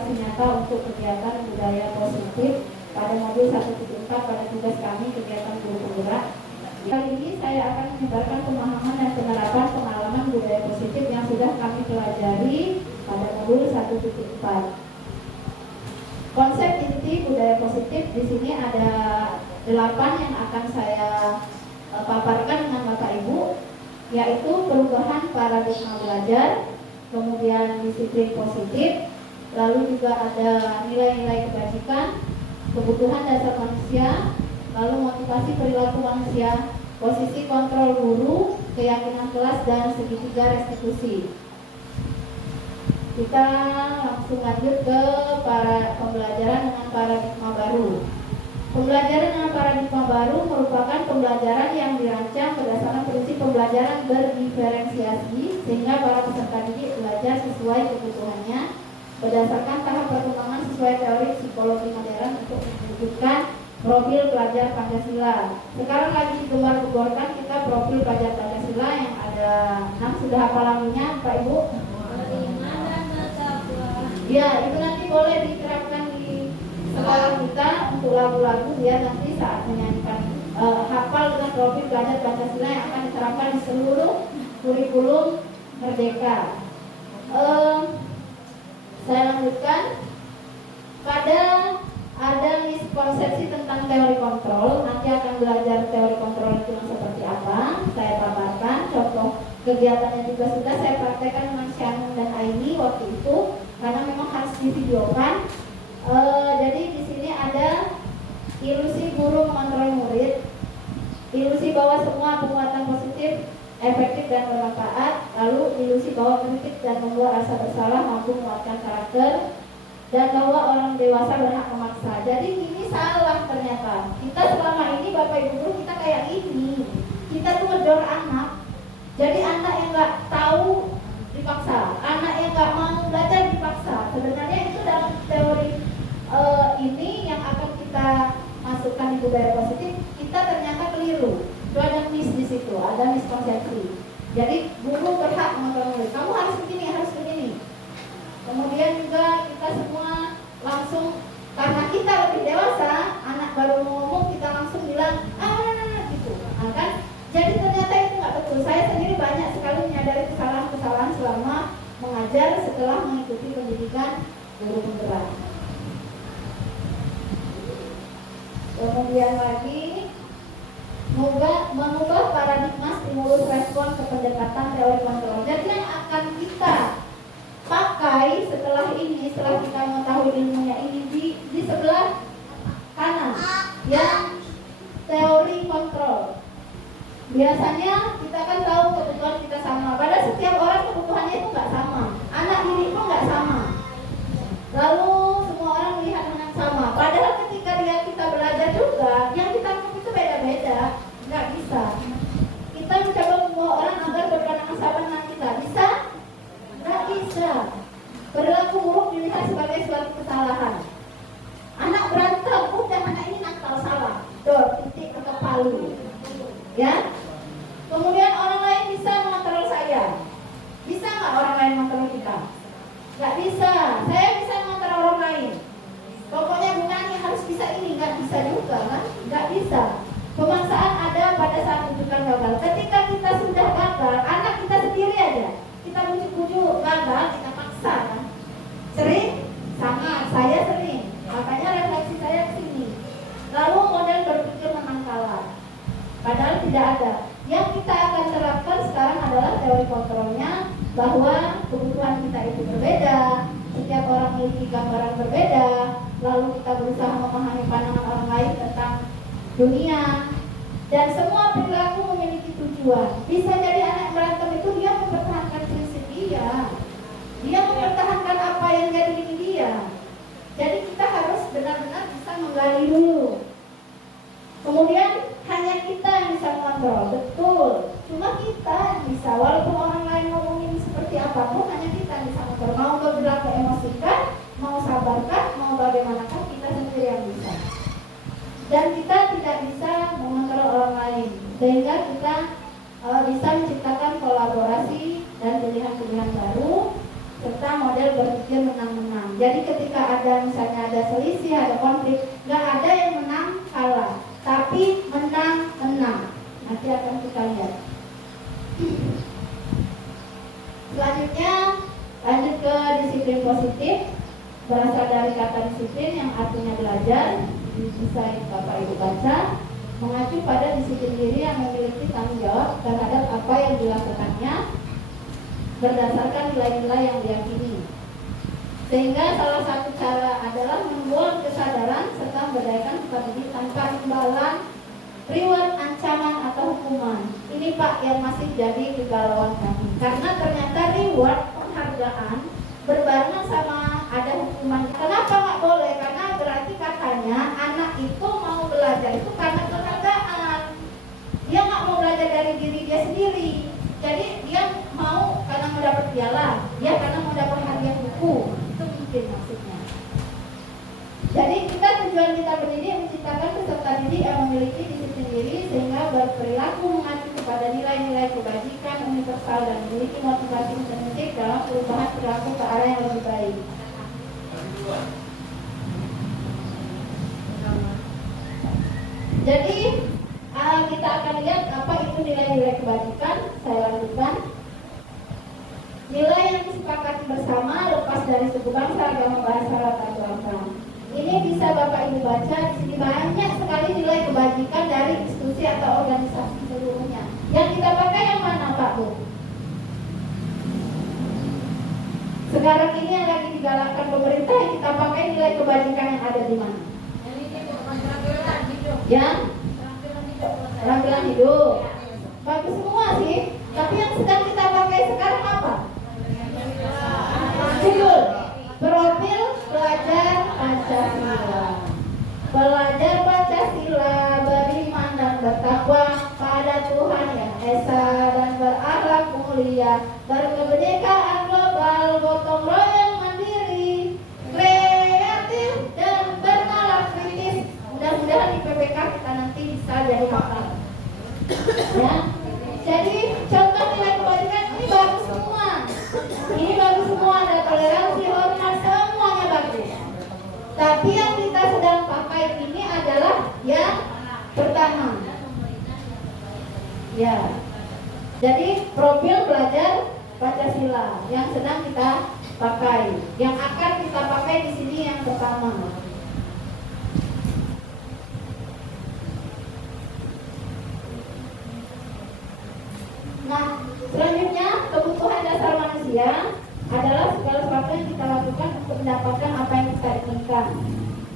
aksi nyata untuk kegiatan budaya positif pada modul 1.4 pada tugas kami kegiatan guru penggerak. Kali ini saya akan menyebarkan pemahaman dan penerapan pengalaman budaya positif yang sudah kami pelajari pada modul 1.4. Konsep inti budaya positif di sini ada 8 yang akan saya paparkan dengan Bapak Ibu, yaitu perubahan paradigma belajar, kemudian disiplin positif, lalu juga ada nilai-nilai kebajikan, kebutuhan dasar manusia, lalu motivasi perilaku manusia, posisi kontrol guru, keyakinan kelas, dan segitiga restitusi. Kita langsung lanjut ke pembelajaran dengan paradigma baru. Pembelajaran dengan paradigma baru merupakan pembelajaran yang dirancang berdasarkan prinsip pembelajaran berdiferensiasi sehingga para peserta didik belajar sesuai kebutuhannya berdasarkan tahap perkembangan sesuai teori psikologi modern untuk mewujudkan profil pelajar Pancasila. Sekarang lagi digembar-gemborkan kita profil pelajar Pancasila yang ada 6, sudah hafal lagunya Pak Ibu? Ya, itu nanti boleh diterapkan di sekolah kita untuk lagu-lagu ya, nanti saat menyanyikan hafal dengan profil pelajar Pancasila yang akan diterapkan di seluruh kurikulum Merdeka. Saya lanjutkan. Ada miskonsepsi tentang teori kontrol. Nanti akan belajar teori kontrol itu yang seperti apa. Saya paparkan contoh kegiatannya juga sudah saya praktekkan dengan Shannon dan Aini waktu itu karena memang harus divideokan. Jadi di sini ada ilusi guru mengontrol murid, ilusi bahwa semua penguatan positif efektif dan bermanfaat, lalu ilusi bahwa kritik dan membuat rasa bersalah mampu menguatkan karakter, dan bahwa orang dewasa berhak memaksa. Jadi ini salah ternyata. Kita selama ini Bapak Ibu guru kita kayak ini, kita tuh ngedor anak. Jadi anak yang nggak tahu dipaksa, anak yang nggak mau belajar dipaksa. Sebenarnya itu dalam teori ini yang akan kita masukkan di budaya positif, kita ternyata keliru. Itu ada miss di situ, ada miskonsepsi. Jadi guru berhak mengontrol murid. Kamu harus begini, harus begini. Kemudian juga kita semua langsung karena kita lebih dewasa, anak baru ngomong kita langsung bilang gitu. Nah, kan? Jadi ternyata itu nggak betul. Saya sendiri banyak sekali menyadari kesalahan-kesalahan selama mengajar setelah mengikuti pendidikan guru penggerak. Kemudian lagi mengubah paradigma stimulus respon ke pendekatan teori kontrol. Jadi yang akan kita pakai setelah ini, setelah kita mengetahui ilmunya ini di sebelah kanan yang teori kontrol. Biasanya kita kan tahu kebutuhan kita sama, padahal setiap orang kebutuhannya itu nggak sama, anak didik pun nggak sama, lalu semua orang melihat dengan sama, padahal ketika kita belajar juga yang kita anggap itu beda-beda. Nggak bisa. Kita mencoba membawa orang agar berpandangan sama dengan kita. Bisa? Nggak bisa. Perilaku buruk dilihat sebagai suatu kesalahan. Anak berantem, udah anak ini nakal, salah. Dor, titik atau palu. Ya? Kemudian orang lain bisa mengontrol saya. Bisa nggak orang lain mengontrol kita? Nggak bisa. Saya bisa mengontrol orang lain. Pokoknya gunanya harus bisa ini, nggak bisa juga kan? Nggak bisa. Pemaksaan ada pada saat rujukan gagal. Ketika kita sudah gagal, anak kita sendiri aja, kita bujuk-bujuk gagal, kita paksa kan? Sering? Sama, saya sering. Makanya refleksi saya ke sini. Lalu model berpikir menang kalah. Padahal tidak ada. Yang kita akan terapkan sekarang adalah teori kontrolnya, bahwa kebutuhan kita itu berbeda, setiap orang memiliki gambaran berbeda, lalu kita berusaha memahami pandangan orang lain tentang dunia, dan semua perilaku memiliki tujuan. Bisa jadi anak berantem itu dia mempertahankan prinsip dia mempertahankan apa yang jadi diri dia. Jadi kita harus benar-benar bisa menggali dulu. Kemudian hanya kita yang bisa mengontrol, betul. Cuma kita yang bisa, walaupun orang lain ngomongin seperti apapun, hanya kita yang bisa mengontrol. Mau berlaku emosikan, mau sabarkan, mau bagaimanakah, kita sendiri yang bisa. Dan kita tidak bisa mengontrol orang lain, sehingga kita bisa menciptakan kolaborasi dan pilihan-pilihan baru serta model berpikir menang-menang. Jadi ketika ada misalnya ada selisih, ada konflik, nggak ada yang menang kalah, tapi menang menang. Nanti akan kita lihat. Selanjutnya lanjut ke disiplin positif, berasal dari kata disiplin yang artinya belajar. Bisa Bapak Ibu baca, mengacu pada disiplin diri yang memiliki tanggung jawab terhadap apa yang dilakukannya berdasarkan nilai-nilai yang diyakini. Sehingga salah satu cara adalah membuat kesadaran serta memberdayakan sifat diri tanpa imbalan, reward, ancaman atau hukuman. Ini Pak yang masih jadi kegalauan kami. Karena ternyata reward, penghargaan berbarengan sama ada hukuman. Kenapa nggak boleh? Karena berarti katanya anak itu mau belajar itu karena penghargaan. Dia nggak mau belajar dari diri dia sendiri. Jadi dia mau karena mau dapat piala, dia karena mau dapat hadiah buku. Itu mungkin maksudnya. Jadi tujuan kita mendidik menciptakan peserta didik yang memiliki disiplin diri sehingga berperilaku mengacu kepada nilai-nilai kebajikan universal dan memiliki motivasi intrinsik dalam perubahan perilaku ke arah yang lebih baik. Jadi kita akan lihat apa itu nilai-nilai kebajikan. Saya lanjutkan. Nilai yang disepakati bersama lepas dari suku bangsa, agama, bahasa, latar belakang. Ini bisa Bapak Ibu baca di sini banyak sekali nilai kebajikan dari institusi atau organisasi seluruhnya. Yang kita pakai yang mana Pak Bu? Sekarang ini yang lagi digalakkan pemerintah yang kita pakai nilai kebajikan yang ada di mana? Yang penampilan hidup. Bagus semua sih. Tapi yang sedang kita pakai sekarang apa? Judul profil belajar Pancasila. Belajar Pancasila, beriman dan bertakwa pada Tuhan yang esa dan berakhlak mulia, berkebinekaan global, gotong royong mandiri, kreatif dan bernalar kritis. Mudah-mudahan di PPK kita nanti bisa jadi hafal. Ya. Jadi contoh nilai kebajikan ini bagus semua. Ini bagus semua, ada toleransi, hormat, semuanya bagus. Tapi yang kita sedang pakai ini adalah yang pertama. Ya. Jadi profil belajar Pancasila yang sedang kita pakai. Yang akan kita pakai di sini yang pertama. Nah, selanjutnya kebutuhan dasar manusia adalah segala sesuatu yang kita lakukan untuk mendapatkan apa yang kita inginkan.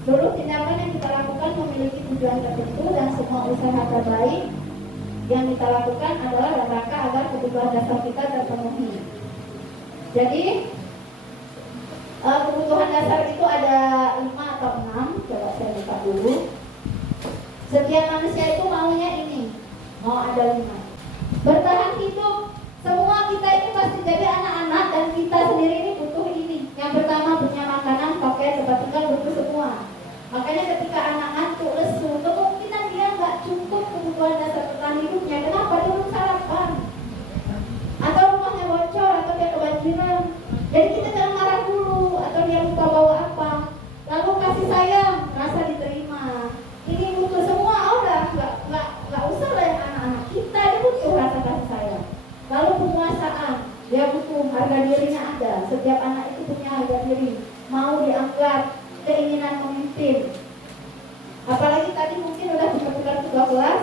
Seluruh tindakan yang kita lakukan memiliki tujuan tertentu dan semua usaha terbaik yang kita lakukan adalah dalam rangka agar kebutuhan dasar kita terpenuhi. Jadi kebutuhan dasar itu ada 5 atau 6. Coba saya buka dulu. Setiap manusia itu maunya ini, mau ada 5. Bertahan hidup, semua kita ini pasti jadi anak-anak dan kita sendiri ini butuh ini. Yang pertama punya makanan, pakaian, tempat tinggal, butuh semua. Makanya ketika anak ngantuk, lesu, kemungkinan dia nggak cukup kebutuhan dasar bertahan hidupnya. Kenapa? Dia belum sarapan, atau rumahnya bocor, atau dia kebanjiran. Jadi kita jangan marah dulu, atau dia lupa bawa apa. Lalu kasih sayang, rasa diterima. Ini butuh semua orang, nggak usah lah yang anak-anak. Kita ini butuh rasa kasih sayang. Lalu penguasaan, dia butuh harga dirinya ada. Setiap anak itu punya harga diri, mau diangkat, keinginan memimpin. Apalagi tadi mungkin udah bertukar ketua kelas,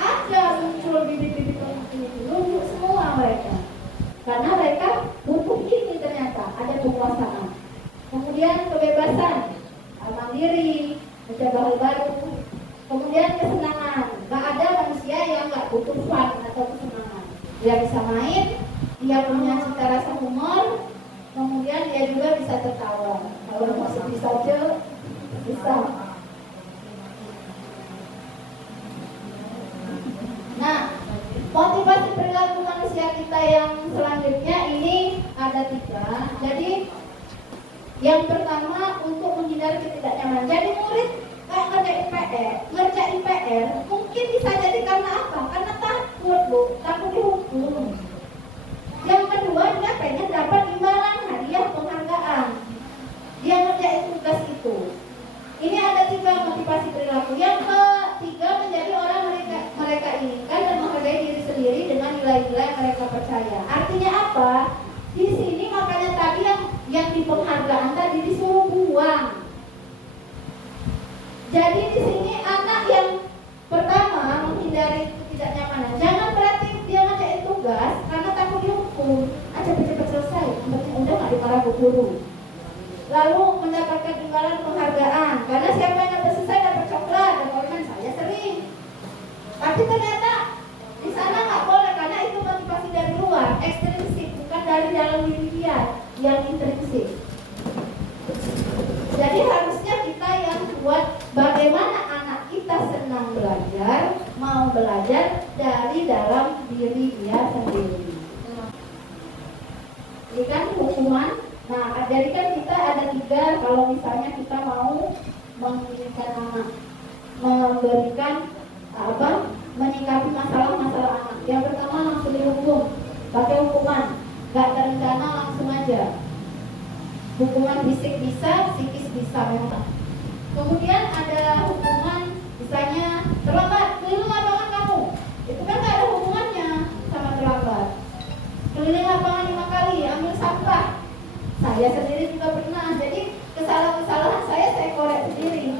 ada muncul bibit-bibit pemimpin itu, nunjuk semua mereka. Karena mereka butuh ini ternyata, ada penguasaan. Kemudian kebebasan, mandiri, mencoba hal baru. Kemudian kesenangan, gak ada manusia yang gak butuh fun atau kesenangan. Dia bisa main, dia punya cita rasa humor, kemudian dia juga bisa tertawa. Kalau mau sedih saja, bisa. Nah, motivasi perilaku manusia kita yang selanjutnya ini ada 3. Jadi yang pertama untuk menghindari ketidaknyamanan. Jadi murid kayak ngerjain PR mungkin bisa jadi karena apa? Karena takut Bu, takut dihukum. Yang kedua dia pengen dapat imbalan, hadiah, penghargaan. Jadi di sini anak yang pertama menghindari ketidaknyamanan. Jangan berarti dia ngajakin tugas karena takut dihukum. Cepat-cepat selesai, yang penting udah nggak dimarah bu guru. Lalu mendapatkan imbalan penghargaan karena siapa yang dapat selesai dapat coklat. Dan komen saya sering. Tapi ternyata di sana nggak boleh karena itu motivasi dari luar, ekstrinsik, bukan dari dalam diri dia yang intrinsik. Jadi harusnya kita yang buat bagaimana anak kita senang belajar, mau belajar dari dalam diri dia sendiri. Ini kan hukuman. Nah, jadi kan kita ada 3 kalau misalnya kita mau menginginkan anak, memberikan menyikapi masalah-masalah anak. Yang pertama langsung dihukum, pakai hukuman, gak terencana langsung aja. Hukuman fisik bisa, psikis bisa memang. Kemudian ada hukuman, misalnya terlambat, keliling lapangan kamu. Itu kan gak ada hubungannya sama terlambat. Keliling lapangan 5 kali, ambil sampah. Saya sendiri juga pernah. Jadi kesalahan-kesalahan saya korek sendiri.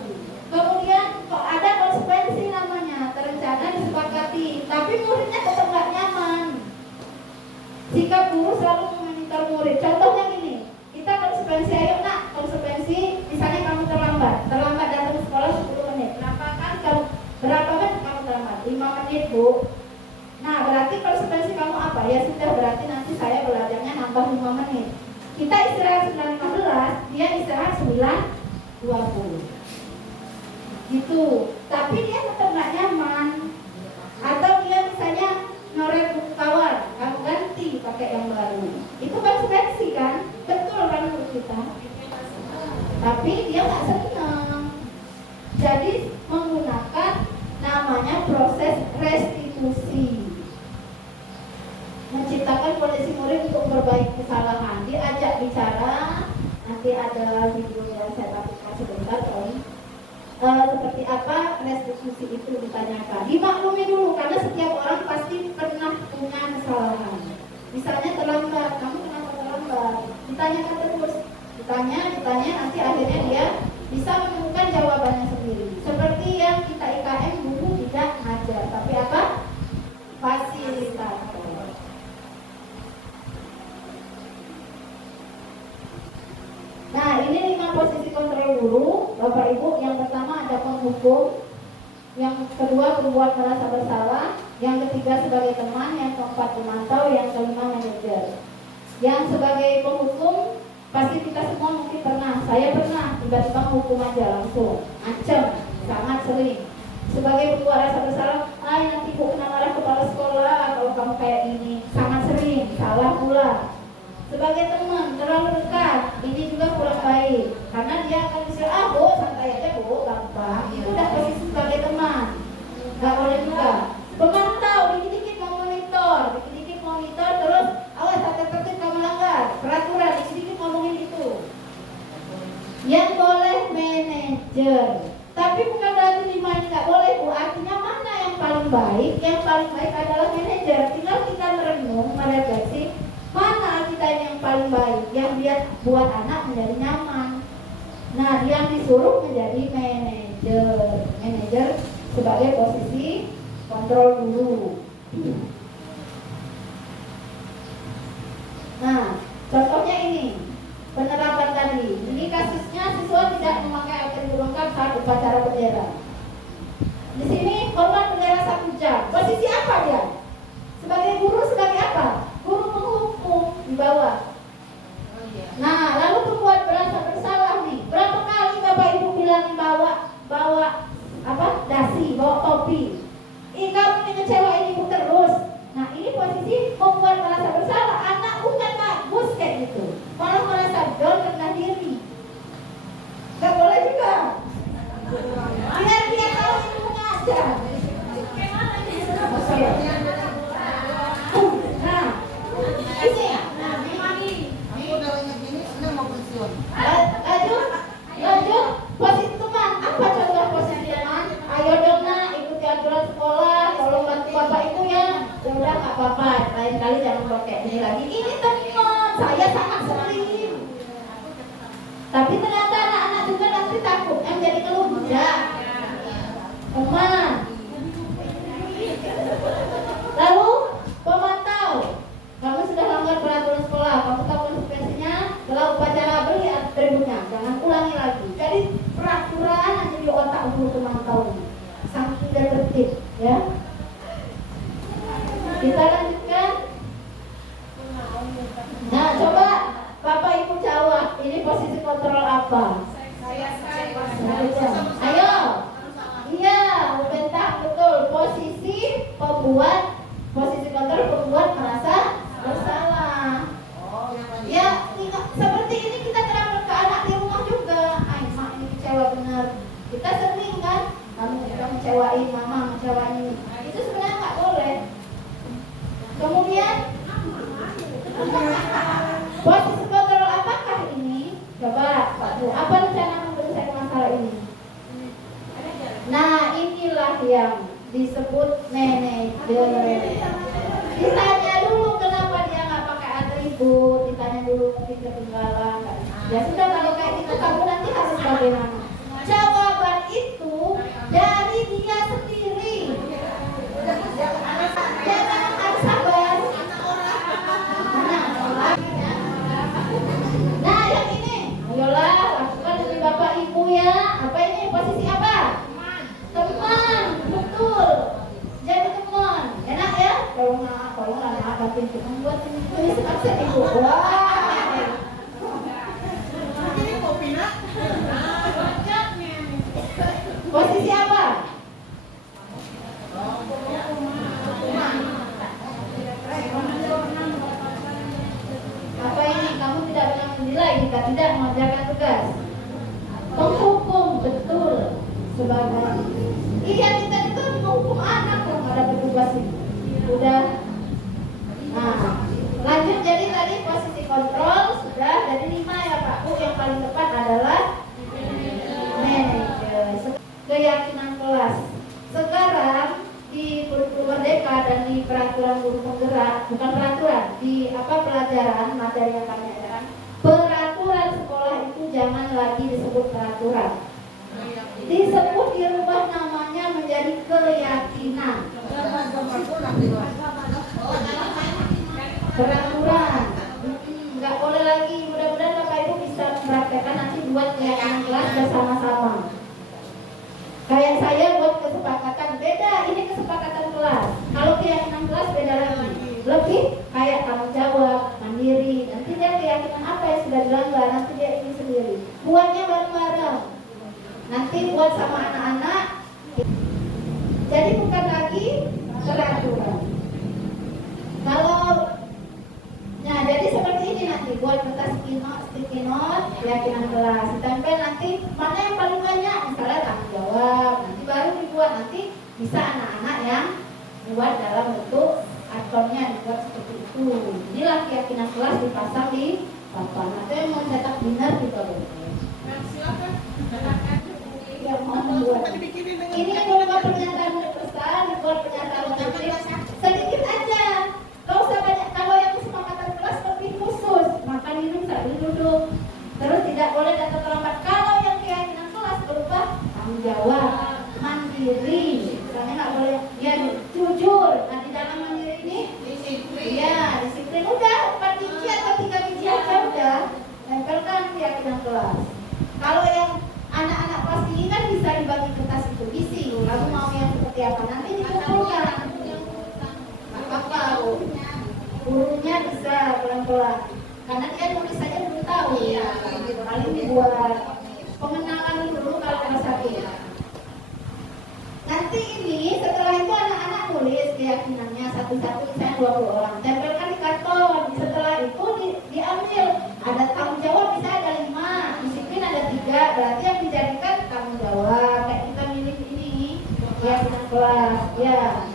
Kemudian kok ada konsekuensi namanya, terencana disepakati, tapi muridnya tetap gak nyaman. Sikap guru selalu memonitor murid. Contohnya gini, kita konsekuensi, ayo nak, konsekuensi misalnya kamu terlambat datang ke sekolah 10 menit. Berapa menit kamu terlambat? 5 menit bu. Nah berarti konsekuensi kamu apa? Ya sudah, berarti nanti saya belajarnya nambah 5 menit. Kita istirahat 9.15, dia istirahat 9.20 gitu. Tapi dia tetap gak nyaman. Atau dia misalnya noret buku kawan, kamu ganti pakai yang baru. Itu konsekuensi kan? Betul kan menurut kita? Tapi dia gak senang. Jadi menggunakan namanya proses restitusi, menciptakan kondisi murid untuk memperbaiki kesalahan. Diajak bicara, nanti ada video yang saya lakukan sebentar om. Seperti apa restitusi itu ditanyakan. Dimaklumi dulu karena setiap orang pasti pernah punya kesalahan. Misalnya terlambat, kamu kenapa terlambat? Ditanyakan terus, ditanya, nanti akhirnya dia bisa menemukan jawabannya sendiri. Seperti yang kita IKM guru tidak ngajar, tapi apa? Fasilitator. Nah, ini 5 posisi kontrol guru, Bapak Ibu. Yang pertama ada penghukum, yang kedua pembuat merasa bersalah, yang ketiga sebagai teman, yang keempat pemantau, yang kelima manajer. Yang sebagai penghukum pasti kita semua mungkin pernah, saya pernah tiba-tiba menghukum aja langsung, ancam, sangat sering. Sebagai pembuat rasa bersalah, nanti bu kena marah kepala sekolah kalau kamu kayak gini, sangat sering, salah pula. Sebagai teman, terlalu dekat, ini juga kurang baik. Karena dia akan bisa, bu, santai aja bu, gampang. Itu udah posisi sebagai teman. Gak boleh juga. Pemantau, dikit-dikit monitor, terus awas tertib kamu langgar. Peraturan, dikit-dikit ngomongin itu. Yang boleh manajer. Tapi bukan berarti 5 ini gak boleh bu. Artinya mana yang paling baik? Yang paling baik adalah manajer. Tinggal kita merenung, merefleksi. Mana kita ini yang paling baik, yang dia buat anak menjadi nyaman. Nah, yang disuruh menjadi manajer sebagai posisi kontrol guru. Nah, contohnya ini penerapan tadi. Ini kasusnya siswa tidak memakai atribut lengkap saat upacara bendera. Di sini korban bendera 1 jam. Posisi apa dia? Sebagai guru, sebagai apa? Guru menghukum di bawah. Nah, lalu pembuat merasa bersalah nih. Berapa kali Bapak Ibu bilang bawa dasi, bawa topi. Kamu ini ngecewain ibu terus. Nah, ini posisi membuat merasa bersalah. Anak bukan bagus kayak gitu. Malah merasa down, rendah diri. Gak boleh juga. Biar dia tahu itu mengajar. Lanjut posisi teman. Apa contoh posisi teman? Ayo dong nak, ikuti aturan sekolah. Tolong bantu bapak ibu ya. Udah nggak apa-apa, lain kali jangan pakai ini lagi. Ini teman, saya sangat sering. Tapi ternyata anak-anak juga nanti takut. Jadi keluh enggak. teman. Lalu pemantau, kamu sudah langgar peraturan sekolah, kamu tahu konsekuensinya setelah upacara beri atributnya, jangan ulangi lagi. Jadi peraturan ada di otak untuk pemantau, saking dan tertib, ya. Kita lanjutkan. Nah, coba Bapak Ibu jawab, ini posisi kontrol apa? Ayo. Iya, membentang, betul. Posisi pembuat, posisi kontrol pembuat merasa bersalah. Ya, seperti ini kita terapkan ke anak di rumah juga. Ay, mak ini kecewa benar. Kita sering kan, kamu ngecewain mama, ngecewain ini. Itu sebenarnya nggak boleh. Kemudian posisi kontrol apakah ini? Coba Pak Bu, apa rencana menyelesaikan masalah ini? Nah, inilah yang disebut manajer. Ditanya dulu kenapa dia nggak pakai atribut, ditanya dulu mungkin ketinggalan. Ya sudah, kalau kayak gitu kamu nanti harus bagaimana? Jawaban itu dari dia sendiri. Jangan harus sabar. Nah, yang ini, ayolah lakukan demi Bapak Ibu ya. Apa ini? Posisi apa? Teman, betul. Jadi teman, enak ya? Kalau nggak dapetin teman buat tulis absen Ibu. Wah. Ini kopi nak? Posisi apa? Apa ini? Kamu tidak pernah menilai jika tidak mengerjakan tugas. Penghukum, betul. Sebagai iya, kita itu menghukum anak kalau nggak dapat tugas ini. Udah. Nah, lanjut. Jadi tadi posisi kontrol sudah. Jadi 5 ya Pak Bu. Yang paling tepat adalah manajer. Keyakinan kelas. Sekarang di kurikulum Merdeka dan di peraturan guru penggerak, bukan peraturan, di pelajaran materi yang kami ajarkan, peraturan sekolah itu jangan lagi disebut peraturan. Disebut, dirubah namanya menjadi keyakinan. Peraturan. Nggak boleh lagi. Mudah-mudahan Bapak Ibu bisa mempraktekkan nanti buat keyakinan kelas bersama-sama. Kayak saya buat kesepakatan, beda. Ini kesepakatan kelas. Kalau keyakinan kelas beda lagi. Lebih kayak tanggung jawab, mandiri. Nanti dia keyakinan apa yang sudah dilanggar, nanti dia ini sendiri. Buatnya bareng-bareng. Nanti buat sama anak-anak. Jadi bukan lagi peraturan. Kalau nah, jadi seperti ini nanti buat kertas sticky note, keyakinan kelas. Ditempel nanti mana yang paling banyak, misalnya tanggung jawab. Nanti baru dibuat, nanti bisa anak-anak yang buat dalam bentuk akornya dibuat seperti itu. Inilah keyakinan kelas dipasang di papan. Atau yang mau cetak benar juga boleh. Silakan. Yang mau membuat. Ini berupa pernyataan universal, dibuat pernyataan objektif sedikit aja. Gak usah banyak. Kalau yang kesepakatan kelas lebih khusus, makan minum sambil duduk. Terus tidak boleh datang terlambat. Kalau yang keyakinan kelas berupa tanggung jawab, mandiri. Misalnya nggak boleh ya jujur. Nah, di dalam mandiri ini disiplin. Ya, disiplin. Udah 4 biji atau 3 biji aja udah. Tempelkan keyakinan kelas. Kalau yang anak-anak kelas ini kan bisa dibagi kertas itu isi. Kamu mau yang seperti apa? Nanti dikumpulkan. Apa gurunya bisa pelan-pelan. Karena dia nulis saja belum tahu. Ya, paling dibuat pengenalan dulu kalau kelas 1. Nanti ini setelah itu anak-anak nulis keyakinannya satu-satu, misalnya 20 orang. Tempelkan di karton. Setelah itu diambil. Ada tanggung jawab bisa ada 5, disiplin ada 3. Berarti yang dijadikan tanggung jawab. Kayak kita milih ini keyakinan kelas. Ya.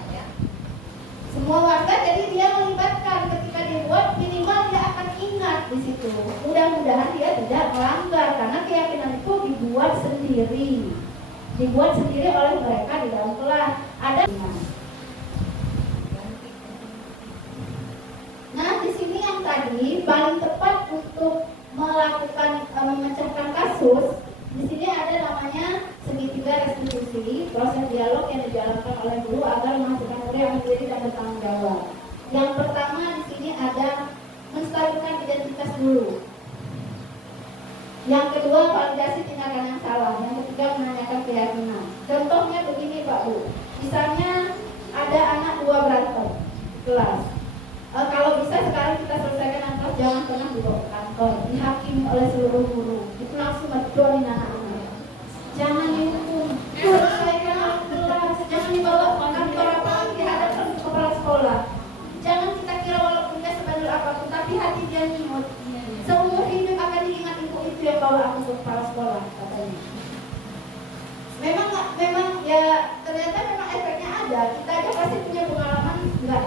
Semua warga jadi dia melibatkan ketika dibuat, minimal dia akan ingat di situ. Mudah-mudahan dia tidak melanggar karena keyakinan itu dibuat sendiri oleh mereka di dalam kelas. Ada. Nah, di sini yang tadi paling tepat untuk melakukan memecahkan kasus. Di sini ada namanya segitiga restitusi. diskusi, proses dialog yang dijalankan oleh guru agar menghasilkan murid yang mandiri dan bertanggung jawab. Yang pertama di sini ada menstabilkan identitas dulu. Yang kedua, validasi tindakan yang salah. Yang ketiga, menanyakan keyakinan. Contohnya begini Pak Bu, misalnya ada anak 2 berantem di kelas. Kalau bisa sekarang kita selesaikan antar, jangan pernah dibawa ke kantor, dihakimi oleh seluruh guru. Itu langsung mendonin anak-anak. Jangan dihukum, selesaikan kelas, jangan dibawa ke kantor apalagi dihadapkan ke kepala sekolah. Jangan kita kira walaupun dia sebandel apapun, tapi hati dia nyimut. Seumur hidup akan diingat ibu itu yang bawa aku ke kepala sekolah, katanya. Memang ya ternyata memang efeknya ada. Kita aja pasti punya pengalaman enggak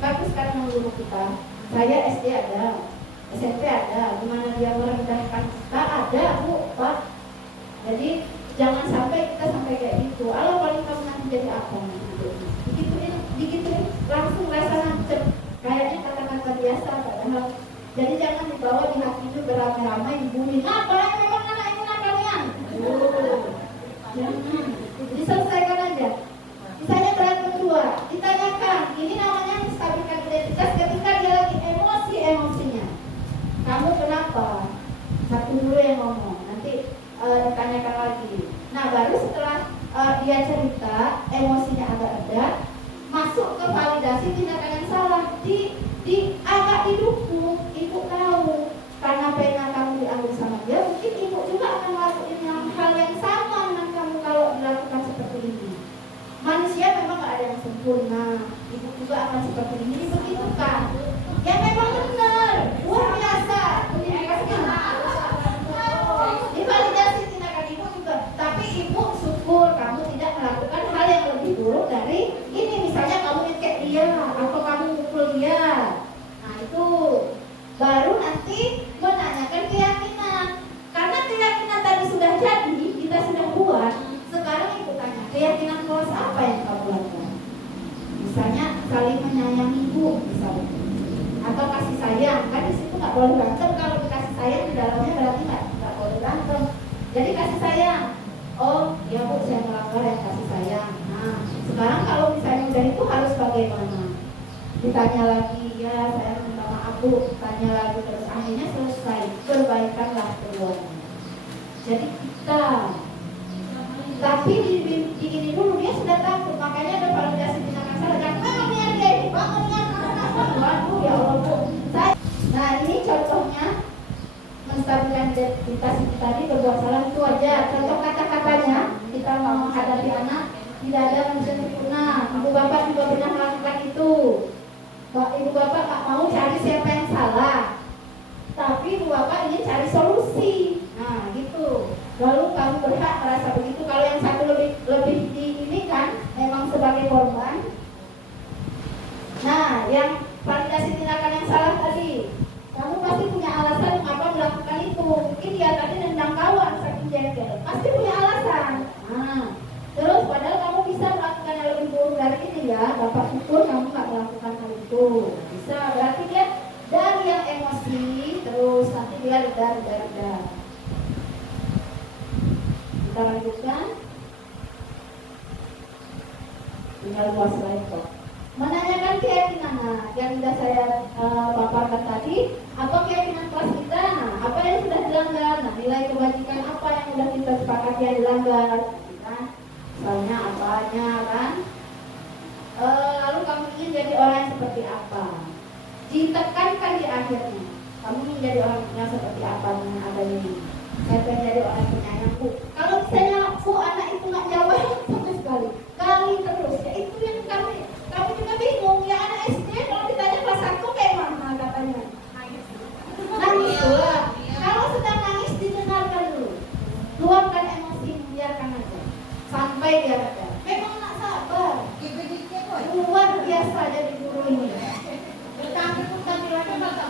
bagus kan dengan guru kita. Saya SD ada, SMP ada, gimana dia merendahkan kita ada Bu, Pak. Jadi jangan sampai kita sampai kayak gitu. Allah paling kamu nanti jadi apa gitu. Digituin langsung rasa nancep. Kayaknya kata-kata biasa padahal. Jadi jangan dibawa di hati itu beramai-ramai dibully. Ngapain memang anak ini nakalian? Jangan. Diselesaikan aja. Misalnya berantem 2, ditanyakan. Ini namanya menstabilkan identitas ketika dia lagi emosinya. Kamu kenapa? Satu dulu yang ngomong. Nanti ditanyakan lagi. Nah baru setelah dia cerita emosinya agak reda, masuk ke validasi tindakan yang salah. Agak didukung. Ibu tahu karena pena kamu diambil sama dia, mungkin ibu juga akan melakukan hal yang sama dengan kamu kalau dilakukan seperti ini. Manusia memang gak ada yang sempurna. Ibu juga akan seperti ini. Jadi begitu kan? Ya memang benar. Luar biasa. Divalidasi tindakan ibu juga. Tapi ibu syukur kamu tidak melakukan hal yang lebih buruk dari ini. Misalnya kamu ngekek dia atau kamu mukul dia. Nah itu baru nanti menanyakan keyakinan. Karena keyakinan tadi sudah jadi, kita sudah buat. Sekarang ibu tanya, keyakinan kelas apa yang kamu lakukan? Misalnya saling menyayangi ibu, misalnya, atau kasih sayang. Kan di situ nggak boleh berantem. Kalau dikasih sayang di dalamnya berarti nggak boleh berantem. Jadi kasih sayang. Oh, ya Bu, saya melanggar yang kasih sayang. Nah, sekarang kalau misalnya udah itu harus bagaimana? Ditanya lagi, ya saya minta maaf Bu. Tanya lagi terus akhirnya selesai. Perbaikanlah keduanya. Jadi kita. Tapi di ini dulu dia sudah takut, makanya ada validasi tindakan salah. Jangan lihat dia ini bangun dengan anak-anak. Waduh ya Allah Bu. Nah ini contohnya menstabilkan identitas itu tadi berbuat salah itu aja. Contoh kata-katanya kita mau menghadapi anak tidak ada manusia sempurna. Ibu bapak juga pernah melakukan itu. Ibu bapak tak mau cari siapa yang salah, tapi ibu bapak ingin cari solusi. Nah gitu. Lalu kamu berhak merasa begitu. Kalau yang satu lebih di ini kan memang sebagai korban. Nah, yang validasi tindakan yang salah tadi, kamu pasti punya alasan mengapa melakukan itu. Mungkin dia tadi nendang kawan saking jengkel, pasti punya alasan. Nah, terus padahal kamu bisa melakukan yang lebih buruk dari ini ya. Bapak syukur kamu nggak melakukan hal itu. Bisa, berarti dia dari yang emosi terus nanti dia reda. Kita lanjutkan. Tinggal 2 slide kok. Menanyakan keyakinan. Nah, yang sudah saya paparkan tadi, apa keyakinan kelas kita? Nah, apa yang sudah dilanggar? Nah, nilai kebajikan apa yang sudah kita sepakati yang dilanggar? Kan? Misalnya apanya kan? Lalu kamu ingin jadi orang yang seperti apa? Ditekankan di akhirnya. Kamu ingin jadi orang yang seperti apa dengan adanya ini? Saya pengen jadi orang penyayang Bu. Kalau misalnya Bu anak itu nggak jawab sama sekali, kali terus, ya itu yang kami juga bingung. Ya anak SD kalau ditanya kelas 1 kayak mana katanya? Nangis lah. Kalau sedang nangis didengarkan dulu, luapkan emosi, biarkan aja sampai dia reda. Memang nak sabar. Luar biasa jadi guru ini. Bertanggung pun tampilannya nggak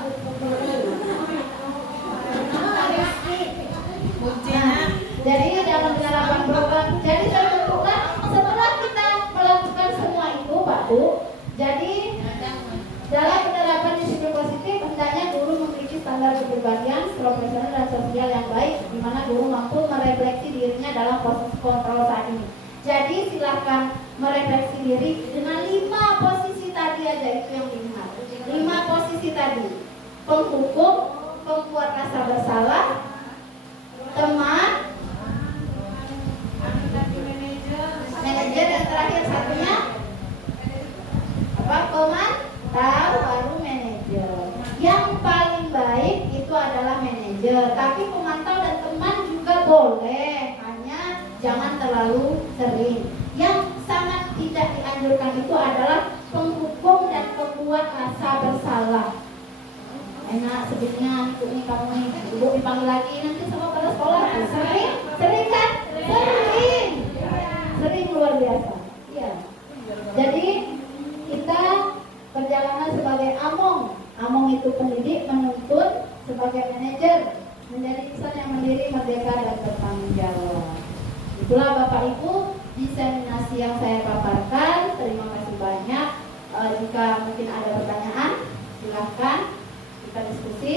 Nah, jadi dalam penerapan program, jadi terbentuklah setelah kita melakukan semua itu, Pak Bu. Jadi dalam penerapan disiplin positif, hendaknya guru memiliki standar kepribadian, profesional dan sosial yang baik, di mana guru mampu merefleksi dirinya dalam proses kontrol saat ini. Jadi silahkan merefleksi diri dengan 5 posisi tadi aja, itu yang dilihat. 5 posisi tadi: penghukum, pembuat rasa bersalah, teman, manajer, dan terakhir satunya apa? Pemantau, baru manajer. Yang paling baik itu adalah manajer, tapi pemantau dan teman juga boleh, hanya jangan terlalu sering. Yang sangat tidak dianjurkan itu adalah penghukum dan pembuat rasa bersalah. Enak sebutnya, ini kamu nih, ibu dipanggil lagi nanti sama pada sekolah. Sering kan? Sering luar biasa. Iya. Jadi kita perjalanan sebagai among itu pendidik, menuntun sebagai manajer, menjadi insan yang mandiri, merdeka, dan bertanggung jawab. Itulah Bapak Ibu diseminasi yang saya paparkan. Terima kasih banyak. Jika mungkin ada pertanyaan, silahkan kita diskusi.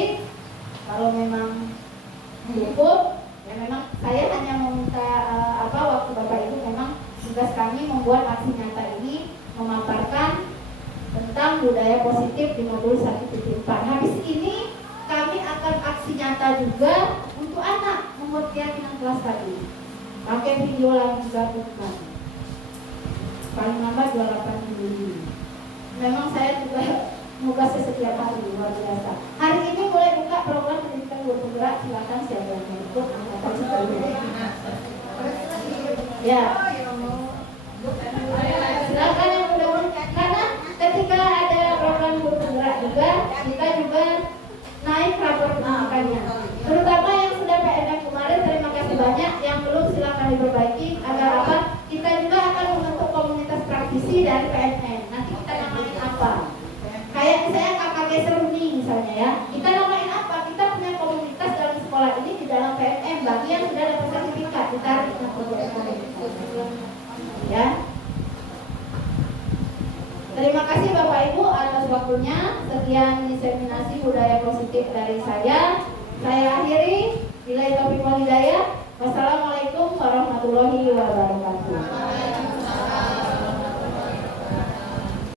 Kalau memang cukup, ya memang saya hanya meminta waktu Bapak Ibu. Memang tugas kami membuat aksi nyata ini, memaparkan tentang budaya positif di modul 1.4. Habis ini kami akan aksi nyata juga untuk anak, membuat keyakinan kelas tadi. Pakai video lagi juga bukan. Paling lambat 28 Juli. Memang saya juga nugasnya setiap hari, luar biasa. Hari ini mulai buka program pendidikan guru penggerak. Silakan siapa yang mau ikut, angkat tangan. Ya. Silakan yang mudah-mudahan, karena ketika ada program guru penggerak juga, kita juga naik rapor pendidikannya. Terutama yang sudah PNM kemarin, terima kasih banyak. Yang belum silakan diperbaiki agar apa? Kita juga akan membentuk komunitas praktisi dari PNM. Nanti kita namain apa? Kayak misalnya KKG Seruni misalnya ya. Kita namain apa? Kita punya komunitas dalam sekolah ini di dalam PNM. Bagi yang sudah dapat sertifikat, ditarik ya. Terima kasih Bapak Ibu atas waktunya. Sekian diseminasi budaya positif dari saya. Saya akhiri. Billahi taufiq wal hidayah. Wassalamualaikum warahmatullahi wabarakatuh.